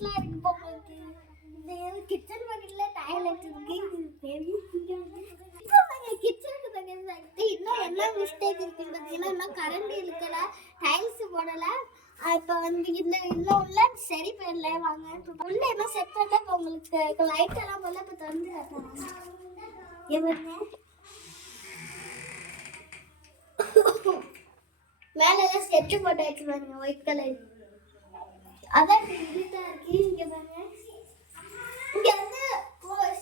டாய்லெட்லாம் இருக்கு உங்களுக்கு. இந்த கிச்சன் பக்கத்துல டாய்லெட் இருக்கு. கிச்சனுக்கு பக்கத்துல இன்னும் என்ன மிஸ்டேக் இருக்குன்னு பார்த்தீங்கன்னா இன்னும் கரண்ட் இழுக்கல, டைல்ஸ் போடல. இப்போ வந்து இன்னும் உள்ள சரி பண்ணல. வாங்க இப்போ உள்ள என்ன செட் பண்ணல. இப்போ உங்களுக்கு லைட் எல்லாம் போல இப்போ திறந்து காட்டுறாங்க. எவருங்க மேல எல்லாம் செட்டு போட்டு வச்சு பாருங்க, ஒயிட் கலர். அதான் இதுதான் இருக்கு. இங்க பாருங்க, இங்க வந்து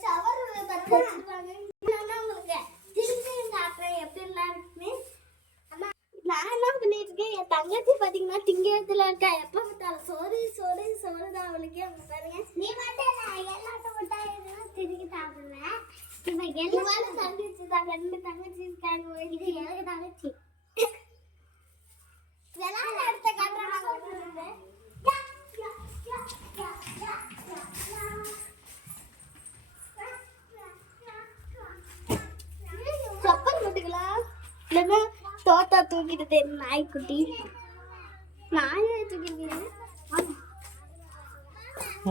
ஷவர் தட்டு வச்சிருக்காங்க. உங்களுக்கு திரும்பி காட்டுறேன் எப்படிலாம் இருக்குன்னு. நான் என்ன பண்ணிருக்கேன், என் தங்கச்சி பாத்தீங்கன்னா திங்கத்துல இருக்கா. எப்ப பார்த்தாலும் சோறு சோறு சோறுதான் அவளுக்கே. அவங்க பாருங்க, நீ மட்டும் எல்லாத்த முட்டாய் திரும்பி சாப்பிடுவேன். இப்ப எல்லாரும் தங்கச்சி தான், 2 தங்கச்சி இருக்காங்க. இது எனக்கு தங்கச்சி விளையாட எடுத்த காட்டுறாங்க. சப்பல் போட்டுக்கலாம். இல்லைன்னா தோட்டா தூக்கிட்டு நாய்க்குட்டி நாயை தூக்கிட்டு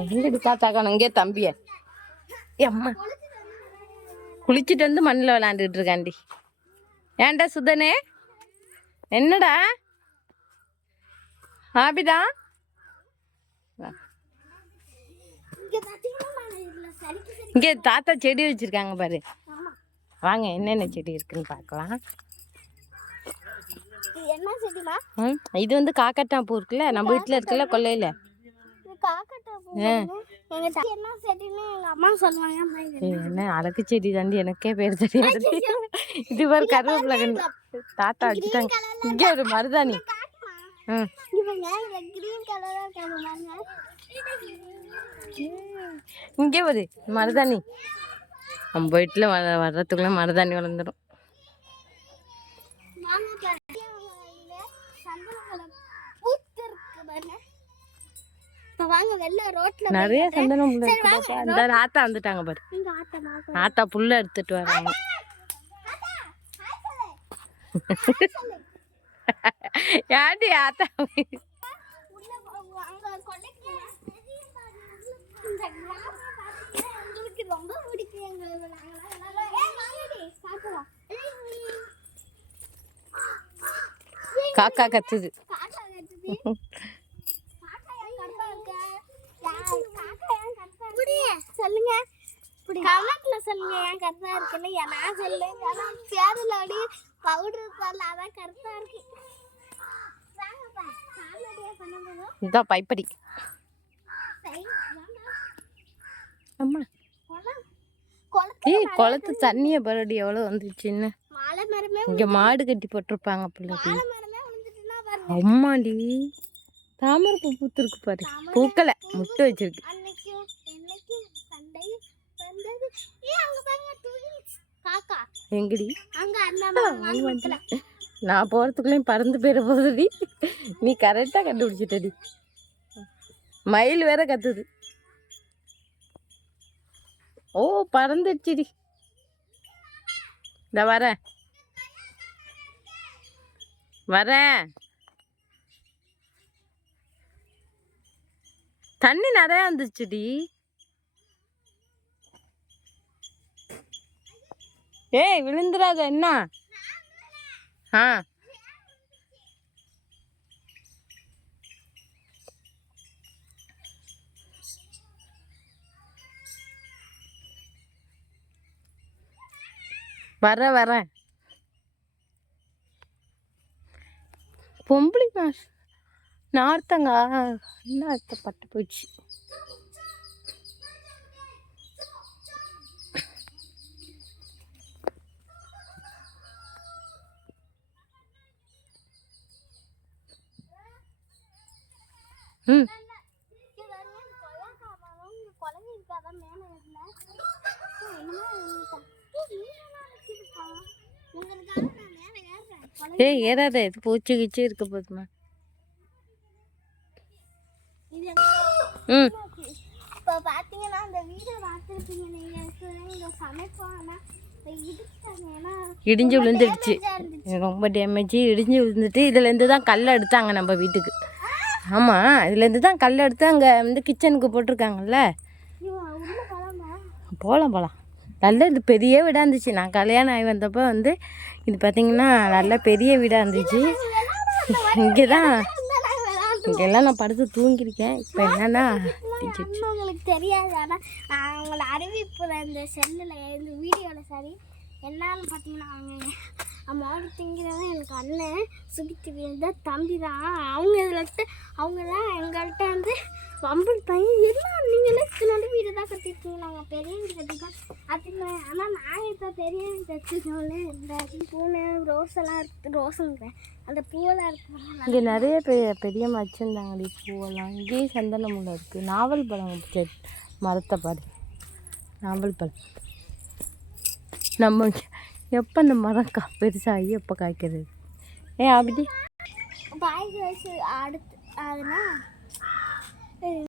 எங்கடி பார்த்தாக்கணும். இங்கே தம்பிய அம்மா குளிச்சுட்டு வந்து மண்ணில் விளையாண்டுட்டு இருக்காண்டி. ஏன்டா சுதனே, என்னடா ஆபிதா? இங்கே தாத்தா செடி வச்சிருக்காங்க பாரு. வாங்க என்னென்ன செடி இருக்குன்னு பார்க்கலாம். என்ன செடிமா? இது வந்து காக்கட்டான் பூ இருக்குல்ல, நம்ம வீட்டில் இருக்குல்ல கொல்லையில. என்ன அழகு செடி தாண்டி, எனக்கே பேர் தெரியாது. இது ஒரு கருவேப்பிலை கண்டு தாத்தா வச்சுட்டாங்க. இங்க ஒரு மருதாணி. இங்கே ஒரு மருதாணி. நம்ம வீட்டில் வர்றதுக்குள்ள மருதாணி வளர்ந்துடும். நிறைய சந்தனம் இந்த ஆத்தா வந்துட்டாங்க பாரு. ஆத்தா புல்ல எடுத்துட்டு வராங்க. யாடி ஆத்தா? காக்கா கத்துது. சொல்லுங்க, கமெண்ட்ல சொல்லுங்க ஏன் கரெக்டா இருக்குன்னு. நான் சொல்லுங்க, சேரலாடி பவுடர் போடல, அதான் கரெக்டா இருக்கு. இதான் பைப்படி. அம்மா குளத்து தண்ணிய பரடி எவ்வளவு வந்துச்சுன்னு. இங்க மாடு கட்டி போட்டிருப்பாங்க பிள்ளைக்கு. அம்மாடி தாமரை பூ பூத்துருக்கு பாரு. பூக்கலை, முட்டை வச்சிருக்கு. எங்கடி? நான் போறதுக்குள்ளேயும் பறந்து போயிட போகுதுடி. நீ கரெக்டா கண்டுபிடிச்சிட்டடி. மயில் வேற கத்துது. ஓ பறந்துடுச்சுடி. இந்த வரேன் வரேன். தண்ணி நிறைய வந்துச்சுடி. ஏய் விழுந்துடாத என்ன? ஆ வரேன். பொம்பளை மாஸ் நார்த்தங்க என்ன அர்த்தம் பட்டு போயிடுச்சு. ஏய் ஏறாத, இது பூச்சி கிச்சி இருக்க போதுமா. இப்போ பார்த்தீங்கன்னா அந்த வீடியோ பார்த்துருப்பீங்க நீங்கள். சமைப்போம் இடிஞ்சு விழுந்துடுச்சு. ரொம்ப டேமேஜ். இடிஞ்சு விழுந்துட்டு இதுலேருந்து தான் கல் எடுத்தாங்க நம்ம வீட்டுக்கு. ஆமாம், இதுலேருந்து தான் கல் எடுத்து அங்கே வந்து கிச்சனுக்கு போட்டிருக்காங்கல்ல. உள்ள போலாமா? போகலாம். நல்ல இது பெரிய வீடாக இருந்துச்சு. நான் கல்யாணம் ஆகி வந்தப்போ வந்து இது பார்த்திங்கன்னா நல்ல பெரிய வீடாக இருந்துச்சு. இங்கெல்லாம் நான் படுத்து தூங்கியிருக்கேன். இப்போ என்னன்னா உங்களுக்கு தெரியாது, ஆனால் நான் உங்களை அறிவிப்புற இந்த செல்லில் இந்த வீடியோவில் சரி என்னன்னு பார்த்தீங்கன்னா மாடு திங்கிறதான் எனக்கு அண்ணன் சுகித்து தான் தம்பி தான். அவங்க இதில் அவங்கெல்லாம் எங்கள்கிட்ட வந்து வம்பல் பையன் எல்லாம் நீங்களே சின்ன வீடு தான் கட்டிருக்கீங்க, நாங்கள் பெரிய வீடு கட்டிட்டோம் அதுக்கு. ஆனால் நாங்கள் இப்போ பெரிய வீடு கட்டிட்டோம்ல, இந்த பூனை ரோஸெல்லாம் இருக்குது, ரோஸுங்கிறேன் அந்த பூவெல்லாம் இருக்குது. இங்கே நிறைய பெரிய வச்சுருந்தாங்கடி பூவெல்லாம். இங்கேயும் சந்தன முல்லை இருக்குது. நாவல் பழம் செடி மரத்தை பாரு, நாவல் பழம். நம்ம எப்போ இந்த மரம் பெருசாகி எப்போ காய்க்கிறது? ஏன் அப்படி பாய் அடுத்து அதுனா